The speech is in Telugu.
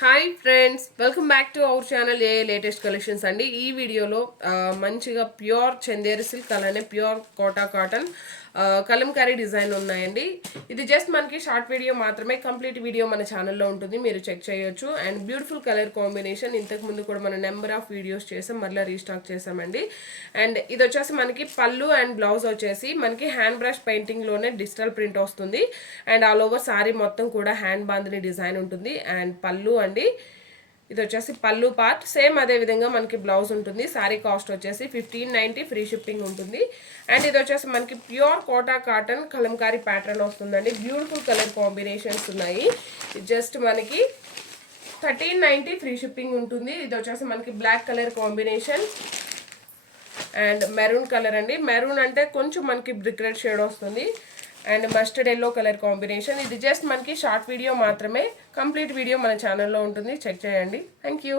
Hi friends, welcome back to our channel a latest collections అండి. ఈ వీడియోలో మంచిగా ప్యూర్ చందేరి సిల్క్ అలానే pure Kota cotton Kalamkari design ఉన్నాయండి. ఇది జస్ట్ మనకి షార్ట్ వీడియో మాత్రమే, కంప్లీట్ వీడియో మన ఛానల్లో ఉంటుంది, మీరు చెక్ చేయొచ్చు. అండ్ బ్యూటిఫుల్ కలర్ కాంబినేషన్, ఇంతకు ముందు కూడా మనం నెంబర్ ఆఫ్ వీడియోస్ చేసాం, మళ్ళీ రీస్టాక్ చేసామండి. అండ్ ఇది వచ్చేసి మనకి పళ్ళు అండ్ బ్లౌజ్ వచ్చేసి మనకి హ్యాండ్ బ్రష్ పెయింటింగ్లోనే డిజిటల్ ప్రింట్ వస్తుంది. అండ్ ఆల్ ఓవర్ సారీ మొత్తం కూడా హ్యాండ్ బాందిని డిజైన్ ఉంటుంది. అండ్ పళ్ళు అండి, ఇది వచ్చేసి పళ్ళు పార్ట్ సేమ్ అదే విధంగా మనకి బ్లౌజ్ ఉంటుంది. సారీ కాస్ట్ వచ్చేసి 1590, ఫ్రీ షిప్పింగ్ ఉంటుంది. అండ్ ఇది వచ్చేసి మనకి pure Kota cotton Kalamkari pattern వస్తుందండి. బ్యూటిఫుల్ కలర్ కాంబినేషన్స్ ఉన్నాయి. జస్ట్ మనకి 1390, ఫ్రీ షిప్పింగ్ ఉంటుంది. ఇది వచ్చేసి మనకి black colour combination and maroon colour అండి. మెరూన్ అంటే కొంచెం మనకి బ్రిక్ రెడ్ షేడ్ వస్తుంది. And mustard yellow colour combination. ఇది జస్ట్ మనకి షార్ట్ వీడియో మాత్రమే, కంప్లీట్ వీడియో మన ఛానల్లో ఉంటుంది, చెక్ చేయండి. Thank you.